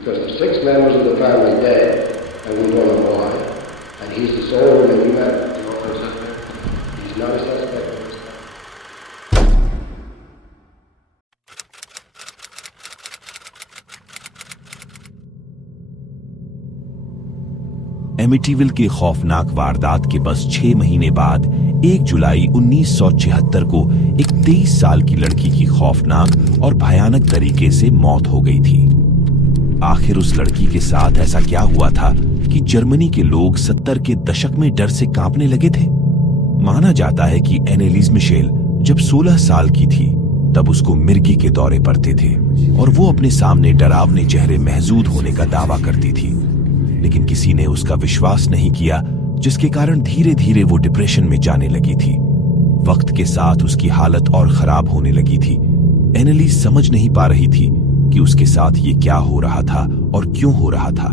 Because the 6 members of the family dead, and we don't know why, and he's the sole remaining member. He's not a suspect. Amityville के खौफनाक वारदात के बस 6 महीने बाद 1 जुलाई 1976 को एक 23 साल की लड़की की खौफनाक और भयानक तरीके से मौत हो गई थी। आखिर उस लड़की के साथ ऐसा क्या हुआ था कि जर्मनी के लोग 70 के दशक में डर से कांपने लगे थे। माना जाता है कि एनेलिस मिशेल जब 16 साल की थी तब उसको मिर्गी के दौरे पड़ते थे और वो अपने सामने डरावने चेहरे महजूद होने का दावा करती थी, लेकिन किसी ने उसका विश्वास नहीं किया, जिसके कारण धीरे धीरे वो डिप्रेशन में जाने लगी थी। वक्त के साथ उसकी हालत और खराब होने लगी थी। एनेलिस समझ नहीं पा रही थी कि उसके साथ ये क्या हो रहा था और क्यों हो रहा था।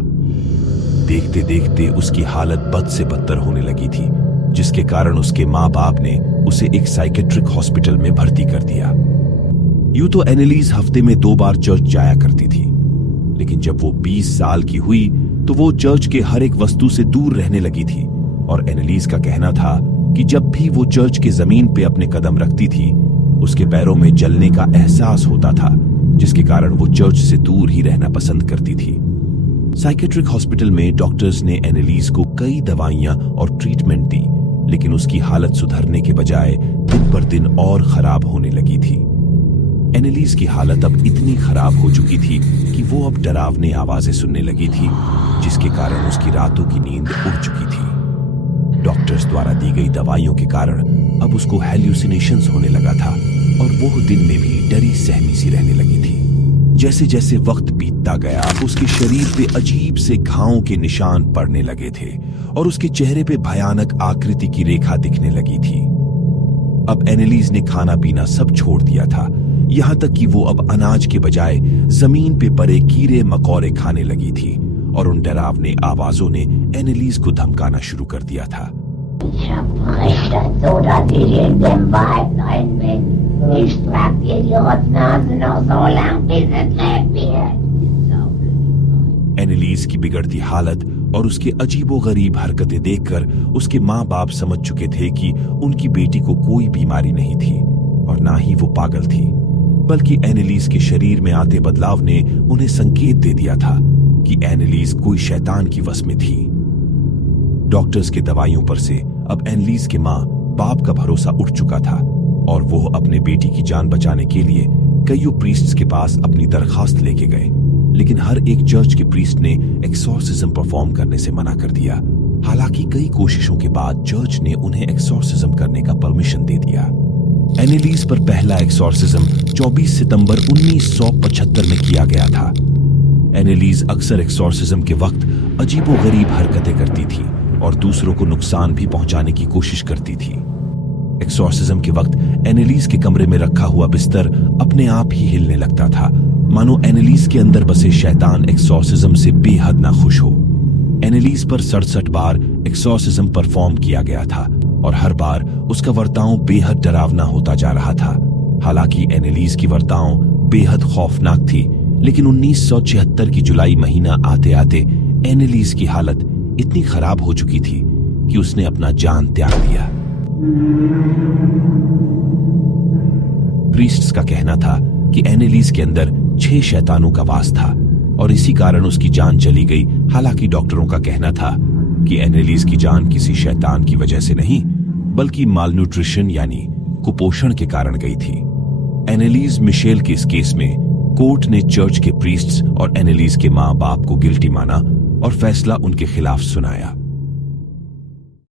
देखते देखते उसकी हालत बद से बदतर होने लगी थी, जिसके कारण उसके माँ बाप ने उसे एक साइकेट्रिक हॉस्पिटल में भर्ती कर दिया। यूं तो एनेलिस हफ्ते में 2 बार चर्च जाया करती थी, लेकिन जब वो 20 साल की हुई तो वो चर्च के हर एक वस्तु से दूर रहने लगी थी और एनेलिस का कहना था कि जब भी वो चर्च के जमीन पे अपने कदम रखती थी उसके पैरों में जलने का एहसास होता था, जिसके कारण वो चर्च से दूर ही रहना पसंद करती थी। साइकेट्रिक हॉस्पिटल में डॉक्टर्स ने एनेलिस को कई दवाइयां और ट्रीटमेंट दी, लेकिन उसकी हालत सुधरने के बजाय दिन पर दिन और खराब होने लगी थी। एनेलिस की हालत अब इतनी खराब हो चुकी थी कि वो अब डरावनी आवाजें सुनने लगी थी, जिसके कारण उसकी रातों की नींद उड़ चुकी थी। डॉक्टर्स द्वारा दी गई दवाइयों के कारण अब उसको हैल्यूसिनेशंस होने लगा था और वो दिन में भी डरी सहमी सी रहने लगी थी। जैसे जैसे वक्त बीतता गया उसके शरीर पे अजीब से घावों के निशान पड़ने लगे थे और उसके चेहरे पे भयानक आकृति की रेखा दिखने लगी थी। अब एनेलिस ने खाना पीना सब छोड़ दिया था, यहां तक कि वो अब अनाज के बजाय जमीन पे पड़े कीड़े मकोड़े खाने लगी थी और उन डरावने आवाजों ने एनेलिस को धमकाना शुरू कर दिया था। एनेलिस की बिगड़ती हालत और उसके अजीबोगरीब हरकतें देखकर उसके माँ बाप समझ चुके थे कि उनकी बेटी को कोई बीमारी नहीं थी और ना ही वो पागल थी, बल्कि एनेलिस के शरीर में आते बदलाव ने उन्हें संकेत दे दिया था कि एनेलिस कोई शैतान की वश में थी। डॉक्टर्स के दवाइयों पर से अब एनेलिस के माँ बाप का भरोसा उठ चुका था और वो अपने बेटी की जान बचाने के लिए कईयों प्रीस्ट्स के पास अपनी दरखास्त लेके गए, लेकिन हर एक चर्च के प्रीस्ट ने एक्सॉर्सिज्म परफॉर्म करने से मना कर दिया। हालांकि कई कोशिशों के बाद चर्च ने उन्हें एक्सॉर्सिज्म करने का परमिशन दे दिया। एनेलिस पर पहला एक्सॉर्सिज्म 24 सितंबर 1975 में किया गया था। एनेलिस अक्सर एक्सॉर्सिज्म के वक्त अजीबोगरीब हरकतें करती थी और दूसरों को नुकसान भी पहुंचाने की कोशिश करती थी। एक्सॉर्सिज्म के वक्त एनेलिस के कमरे में रखा हुआ बिस्तर अपने आप ही हिलने लगता था, मानो एनेलिस के अंदर बसे शैतान एक्सॉर्सिज्म से बेहद ना खुश हो। एनेलिस पर 67 बार एक्सॉर्सिज्म परफॉर्म किया गया था और हर बार उसका वर्ताव बेहद डरावना होता जा रहा था। हालांकि एनेलिस की वर्ताव बेहद खौफनाक थी, लेकिन 1976 की जुलाई महीना आते आते एनेलिस की हालत इतनी खराब हो चुकी थी कि उसने अपना जान त्याग दिया। प्रीस्ट्स का कहना था कि एनेलिस के अंदर 6 शैतानों का वास था और इसी कारण उसकी जान चली गई। हालांकि डॉक्टरों का कहना था कि एनेलिस की जान किसी शैतान की वजह से नहीं, बल्कि मालन्यूट्रिशन यानी कुपोषण के कारण गई थी। एनेलिस मिशेल के इस केस में कोर्ट ने चर्च के प्रीस्ट्स और एनेलिस के माँ बाप को गिल्टी माना और फैसला उनके खिलाफ सुनाया।